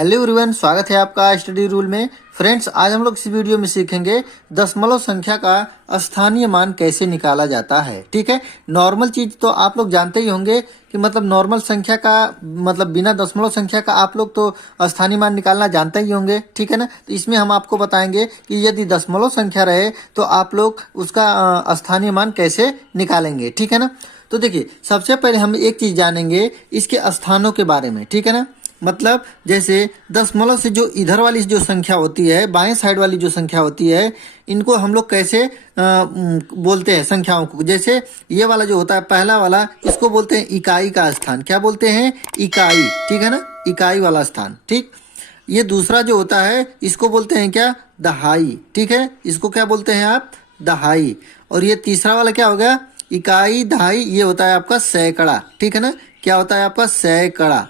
Hello everyone, स्वागत है आपका स्टडी रूल में। फ्रेंड्स, आज हम लोग इस वीडियो में सीखेंगे दशमलव संख्या का स्थानीय मान कैसे निकाला जाता है। ठीक है, नॉर्मल चीज तो आप लोग जानते ही होंगे कि मतलब नॉर्मल संख्या का मतलब बिना दशमलव संख्या का आप लोग तो स्थानीय मान निकालना जानते ही होंगे। ठीक है ना, तो इसमें हम आपको बताएंगे कि यदि दशमलव संख्या रहे तो आप लोग उसका स्थानीय मान कैसे निकालेंगे। ठीक है ना, तो देखिए सबसे पहले हम एक चीज जानेंगे इसके स्थानों के बारे में। ठीक है ना, मतलब जैसे दशमलव से जो इधर वाली जो संख्या होती है, बाएं साइड वाली जो संख्या होती है, इनको हम लोग कैसे बोलते हैं संख्याओं को। जैसे ये वाला जो होता है पहला वाला, इसको बोलते हैं इकाई का स्थान। क्या बोलते हैं? इकाई। ठीक है ना, इकाई वाला स्थान। ठीक, ये दूसरा जो होता है इसको बोलते हैं क्या? दहाई। ठीक है, इसको क्या बोलते हैं आप? दहाई। और ये तीसरा वाला क्या हो गया? इकाई, दहाई, ये होता है आपका सैकड़ा। ठीक है ना, क्या होता है आपका? सैकड़ा।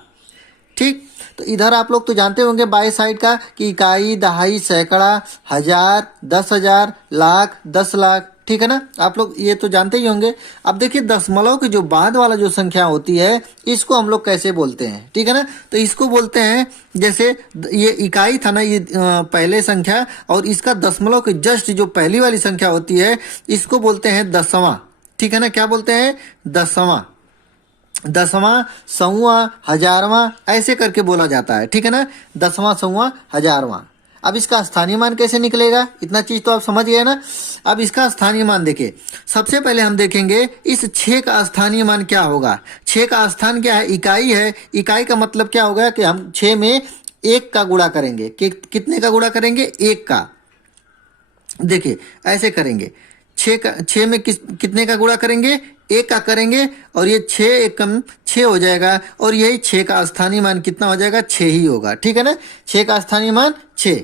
ठीक, तो इधर आप लोग तो जानते होंगे बाई साइड का कि इकाई, दहाई, सैकड़ा, हजार, 10,000, लाख, 10 लाख। ठीक है ना, आप लोग ये तो जानते ही होंगे। अब देखिए दशमलव के जो बाद वाला जो संख्या होती है इसको हम लोग कैसे बोलते हैं। ठीक है ना, तो इसको बोलते हैं, जैसे ये इकाई था ना, ये पहले संख्या, और इसका दशमलव के जस्ट जो पहली वाली संख्या होती है इसको बोलते हैं दसवां। ठीक है ना, क्या बोलते हैं? दसवां। दसवां, सौवां, हजारवां, ऐसे करके बोला जाता है। ठीक है ना, दसवां, सौवां, हजारवां। अब इसका स्थानीय मान कैसे निकलेगा? इतना चीज तो आप समझ गए ना। अब इसका स्थानीय मान देखिए, सबसे पहले हम देखेंगे इस 6 का स्थानीय मान क्या होगा। 6 का स्थान क्या है? इकाई है। इकाई का मतलब क्या होगा कि हम 6 में 1 का गुणा करेंगे। कितने का गुणा करेंगे? 1 का। देखिए ऐसे करेंगे, 6 में कितने का गुणा करेंगे? 1 का करेंगे, और ये 6 एकम 6 हो जाएगा, और यही 6 का स्थानीय मान कितना हो जाएगा? 6 ही होगा। ठीक है ना, 6 का स्थानीय मान 6।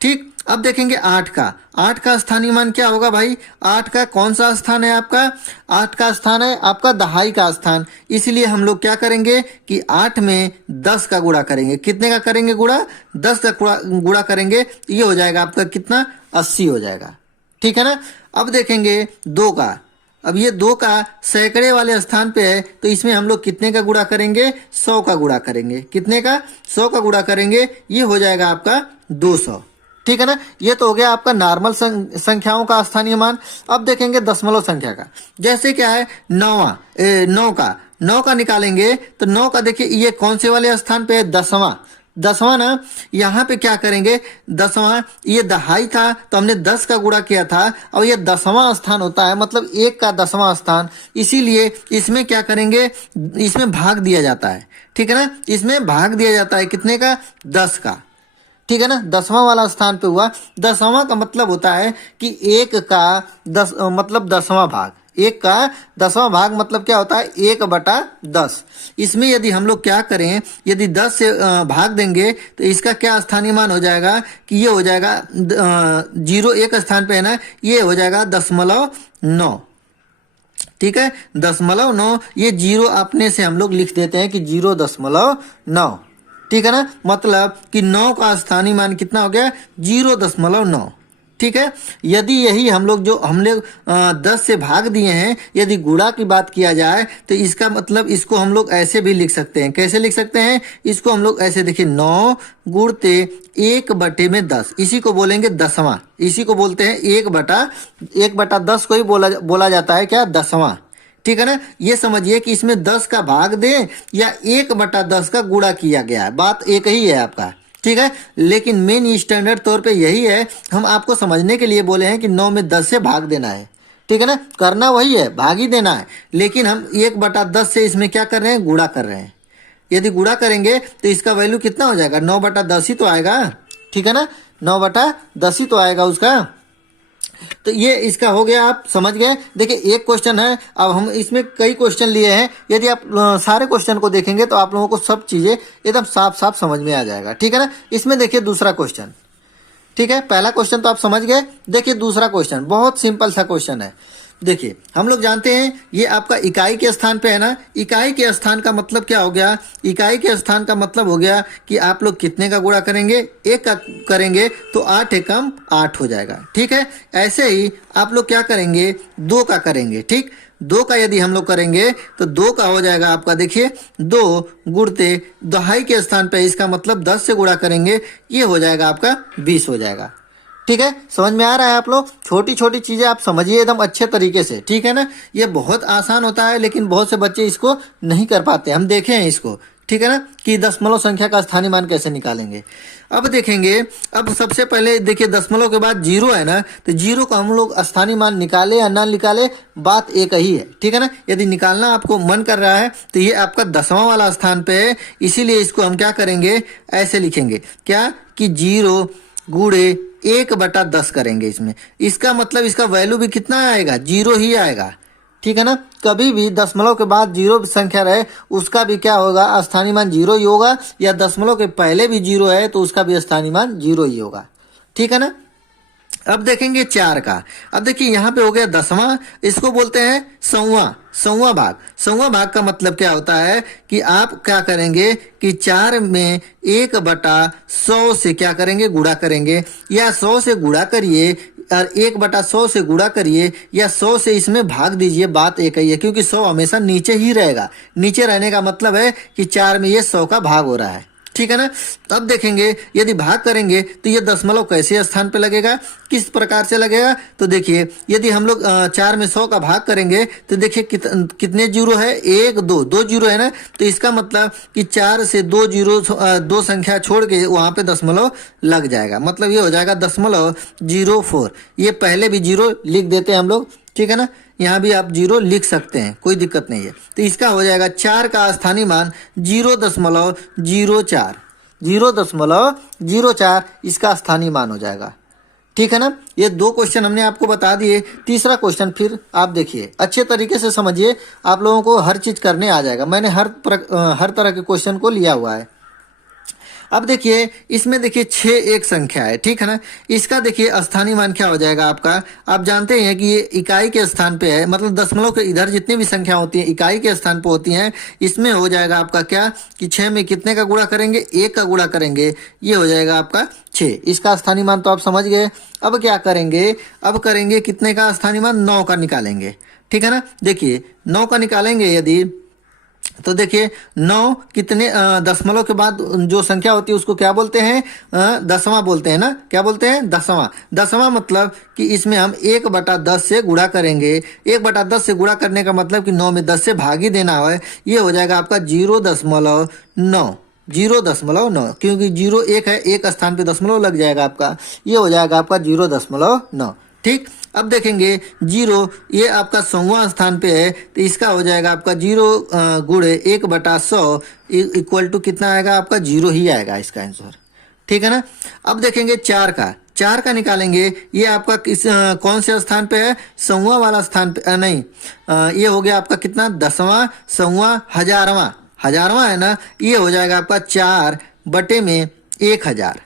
ठीक, अब देखेंगे 8 का। 8 का स्थानीय मान क्या होगा भाई? 8 का कौन सा स्थान है आपका? 8 का स्थान है आपका दहाई का स्थान। इसलिए हम लोग क्या करेंगे कि 8 में 10 का गुणा करेंगे। कितने का करेंगे गुणा? 10 का गुणा करेंगे, ये हो जाएगा आपका कितना? 80 हो जाएगा। ठीक है ना, अब देखेंगे 2 का। अब ये 2 का सैकड़े वाले स्थान पे है, तो इसमें हम लोग कितने का गुणा करेंगे? 100 का गुणा करेंगे। कितने का? 100 का गुणा करेंगे, ये हो जाएगा आपका 200। ठीक है ना, ये तो हो गया आपका नॉर्मल संख्याओं का स्थानीय मान। अब देखेंगे दशमलव संख्या का। जैसे क्या है? 9 का निकालेंगे, तो 9 का देखिए ये कौन से वाले स्थान पे है? दसवां। दसवां ना, यहाँ पे क्या करेंगे? दसवां, ये दहाई था तो हमने 10 का गुणा किया था, और ये 10वां स्थान होता है, मतलब 1 का 10वां स्थान। इसीलिए इसमें क्या करेंगे? इसमें भाग दिया जाता है। ठीक है ना, इसमें भाग दिया जाता है कितने का? 10 का। ठीक है ना, 10वां वाला स्थान पे हुआ। 10वां का मतलब होता है कि 1 का 10 मतलब 10वां भाग। 1 का 10वां भाग मतलब क्या होता है? 1/10। इसमें यदि हम लोग क्या करें, यदि 10 से भाग देंगे तो इसका क्या स्थानीय मान हो जाएगा कि ये हो जाएगा 0 1 स्थान पे है ना, ये हो जाएगा 0.9। ठीक है, 0.9। ये 0 अपने से हम लोग लिख देते हैं कि 0.9। ठीक है ना, मतलब कि 9 का स्थानीय मान कितना हो गया? 0.9। ठीक है, यदि यही हम लोग जो हमने 10 से भाग दिए हैं, यदि गुणा की बात किया जाए तो इसका मतलब इसको हम लोग ऐसे भी लिख सकते हैं। कैसे लिख सकते हैं इसको? हम लोग ऐसे देखिए, 9 गुणते 1/10, इसी को बोलेंगे दसवां। इसी को बोलते हैं 1/10 को ही बोला जाता है क्या? दसवां। ठीक है ना, ये समझिए कि इसमें 10 का भाग दें या 1/10 का गुणा किया गया है, बात एक ही है आपका। ठीक है, लेकिन मेन स्टैंडर्ड तौर पे यही है, हम आपको समझने के लिए बोले हैं कि 9 में 10 से भाग देना है। ठीक है ना, करना वही है, भाग ही देना है, लेकिन हम 1/10 से इसमें क्या कर रहे हैं? गुणा कर रहे हैं। यदि गुणा करेंगे तो इसका वैल्यू कितना हो जाएगा? 9/10 ही तो आएगा। ठीक है ना, 9/10 ही तो आएगा उसका। तो ये इसका हो गया, आप समझ गए। देखिए एक क्वेश्चन है, अब हम इसमें कई क्वेश्चन लिए हैं। यदि आप सारे क्वेश्चन को देखेंगे तो आप लोगों को सब चीजें एकदम साफ साफ समझ में आ जाएगा। ठीक है ना, इसमें देखिए दूसरा क्वेश्चन। ठीक है, पहला क्वेश्चन तो आप समझ गए। देखिए दूसरा क्वेश्चन बहुत सिंपल सा क्वेश्चन है। देखिए हम लोग जानते हैं ये आपका इकाई के स्थान पे है ना। इकाई के स्थान का मतलब क्या हो गया? इकाई के स्थान का मतलब हो गया कि आप लोग कितने का गुणा करेंगे? 1 का करेंगे तो 8 एकम 8 हो जाएगा। ठीक है, ऐसे ही आप लोग क्या करेंगे? 2 का करेंगे। ठीक, 2 का यदि हम लोग करेंगे तो 2 का हो जाएगा आपका, देखिए 2 गुणते दहाई के स्थान पे, इसका मतलब 10 से गुणा करेंगे, ये हो जाएगा आपका 20 हो जाएगा। ठीक है, समझ में आ रहा है आप लोग? छोटी छोटी चीजें आप समझिए एकदम अच्छे तरीके से, ठीक है ना। ये बहुत आसान होता है लेकिन बहुत से बच्चे इसको नहीं कर पाते, हम देखे हैं इसको, ठीक है ना, कि दशमलव संख्या का स्थानीय मान कैसे निकालेंगे। अब देखेंगे, अब सबसे पहले देखिए दशमलव के बाद जीरो है ना, तो जीरो का हम लोग स्थानीय मान निकाले या ना निकाले, बात एक ही है, ठीक है ना। यदि निकालना आपको मन कर रहा है तो ये आपका 10वां वाला स्थान पे है, इसीलिए इसको हम क्या करेंगे, ऐसे लिखेंगे, क्या कि 0 गुणे 1/10 करेंगे इसमें। इसका मतलब इसका वैल्यू भी कितना आएगा, 0 ही आएगा, ठीक है ना। कभी भी दशमलव के बाद 0 संख्या रहे उसका भी क्या होगा, स्थानीय मान 0 ही होगा, या दशमलव के पहले भी 0 है तो उसका भी स्थानीय मान 0 ही होगा, ठीक है ना। अब देखेंगे 4 का। अब देखिए यहाँ पे हो गया 10वां, इसको बोलते हैं सौवां भाग। सौवां भाग का मतलब क्या होता है कि आप क्या करेंगे कि 4 में 1/100 से क्या करेंगे, गुणा करेंगे, या 100 से गुणा करिए और 1/100 से गुणा करिए, या 100 से इसमें भाग दीजिए, बात एक ही है, क्योंकि 100 हमेशा नीचे ही रहेगा। नीचे रहने का मतलब है कि 4 में ये 100 का भाग हो रहा है, ठीक है ना। अब देखेंगे यदि भाग करेंगे तो ये दशमलव कैसे स्थान पे लगेगा, किस प्रकार से लगेगा, तो देखिए यदि हम लोग 4 में 100 का भाग करेंगे तो देखिए कितने जीरो है, 1 2 2 जीरो है ना, तो इसका मतलब कि 4 से 2 जीरो, 2 संख्या छोड़ के वहां पे दशमलव लग जाएगा, मतलब ये हो जाएगा 0.04। ये पहले भी 0 लिख देते हैं हम लोग, ठीक है ना, यहाँ भी आप 0 लिख सकते हैं, कोई दिक्कत नहीं है। तो इसका हो जाएगा 4 का स्थानीय मान 0.04, 0.04 इसका स्थानीय मान हो जाएगा, ठीक है ना। ये 2 क्वेश्चन हमने आपको बता दिए। तीसरा क्वेश्चन फिर आप देखिए, अच्छे तरीके से समझिए, आप लोगों को हर चीज करने आ जाएगा। मैंने हर तरह के क्वेश्चन को लिया हुआ है। अब देखिए इसमें देखिए 6 एक संख्या है, ठीक है ना। इसका देखिए स्थानीय मान क्या हो जाएगा आपका, आप जानते हैं कि ये इकाई के स्थान पे है, मतलब दशमलव के इधर जितनी भी संख्या होती है इकाई के स्थान पे होती हैं। इसमें हो जाएगा आपका क्या कि 6 में कितने का गुणा करेंगे, 1 का गुणा करेंगे, ये हो जाएगा आपका 6। इसका स्थानीय मान तो आप समझ गए। अब क्या करेंगे, अब करेंगे कितने का स्थानीय मान, 9 का निकालेंगे, ठीक है ना। देखिए 9 का निकालेंगे यदि, तो देखिए 9 कितने, दशमलव के बाद जो संख्या होती है उसको क्या बोलते हैं, 10वां बोलते हैं ना, क्या बोलते हैं, 10वां। 10वां मतलब कि इसमें हम 1/10 से गुणा करेंगे। 1/10 से गुणा करने का मतलब कि 9 में 10 से भाग ही देना है, ये हो जाएगा आपका 0.9, 0.9, क्योंकि 0 1 है, एक स्थान पे दशमलव लग जाएगा आपका, ये हो जाएगा आपका 0.9, ठीक। अब देखेंगे 0 ये आपका 100वां स्थान पे है, तो इसका हो जाएगा आपका 0 गुणे 1/100 इक्वल टू कितना आएगा आपका, 0 ही आएगा इसका आंसर, ठीक है ना। अब देखेंगे 4 का निकालेंगे, ये आपका किस कौन से स्थान पे है, 100वां वाला स्थान पे, नहीं, ये हो गया आपका कितना, 10वां, 100वां, 1000वां है ना, ये हो जाएगा आपका 4/1000,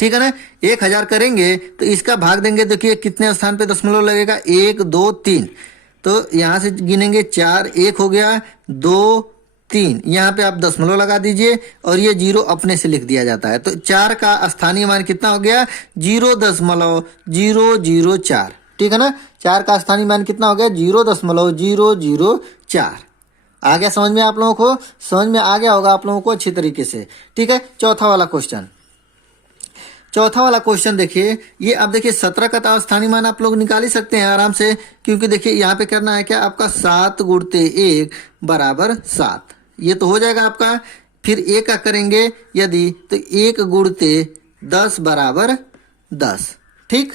ठीक है ना। 1000 करेंगे तो इसका भाग देंगे, देखिए कितने स्थान पे दशमलव लगेगा, 1 2 3, तो यहाँ से गिनेंगे 4, 1 हो गया, 2 3, यहाँ पे आप दशमलव लगा दीजिए और ये 0 अपने से लिख दिया जाता है। तो 4 का स्थानीय मान कितना हो गया, 0.004, ठीक है ना। 4 का स्थानीय मान कितना हो गया, 0.004। आ गया समझ में आप लोगों को, समझ में आ गया होगा आप लोगों को अच्छी तरीके से, ठीक है। चौथा वाला क्वेश्चन देखिए, ये आप देखिए 17 का स्थानीय मान आप लोग निकाल ही सकते हैं आराम से, क्योंकि देखिए यहाँ पे करना है क्या आपका 7 गुणते 1 बराबर 7, ये तो हो जाएगा आपका। फिर 1 का करेंगे यदि, तो 1 गुणते 10 बराबर 10, ठीक।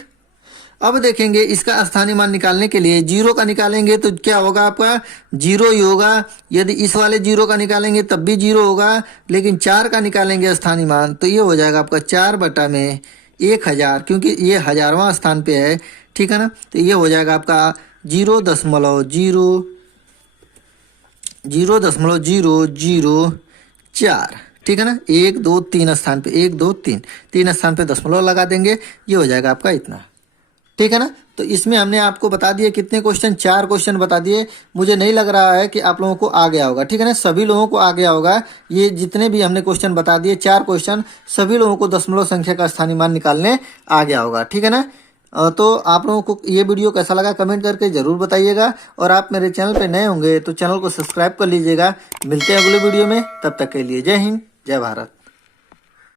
अब देखेंगे इसका स्थानीय मान निकालने के लिए 0 का निकालेंगे तो क्या होगा आपका, 0 ही होगा। यदि इस वाले 0 का निकालेंगे तब भी 0 होगा, लेकिन 4 का निकालेंगे स्थानीय मान तो ये हो जाएगा आपका 4/1000, क्योंकि ये 1000वां स्थान पे है, ठीक है ना। तो ये हो जाएगा आपका 0.004, ठीक है ना। 1 2 3 स्थान पे, 1 2 3 स्थान पे दशमलव लगा देंगे, ये हो जाएगा आपका इतना, ठीक है ना। तो इसमें हमने आपको बता दिए कितने क्वेश्चन, 4 क्वेश्चन बता दिए। मुझे नहीं लग रहा है कि आप लोगों को आ गया होगा, ठीक है ना, सभी लोगों को आ गया होगा। ये जितने भी हमने क्वेश्चन बता दिए 4 क्वेश्चन, सभी लोगों को दशमलव संख्या का स्थानीय मान निकालने आ गया होगा, ठीक है ना। तो आप लोगों को ये वीडियो कैसा लगा कमेंट करके जरूर बताइएगा, और आप मेरे चैनल पे नए होंगे तो चैनल को सब्सक्राइब कर लीजिएगा। मिलते हैं अगले वीडियो में, तब तक के लिए जय हिंद, जय भारत।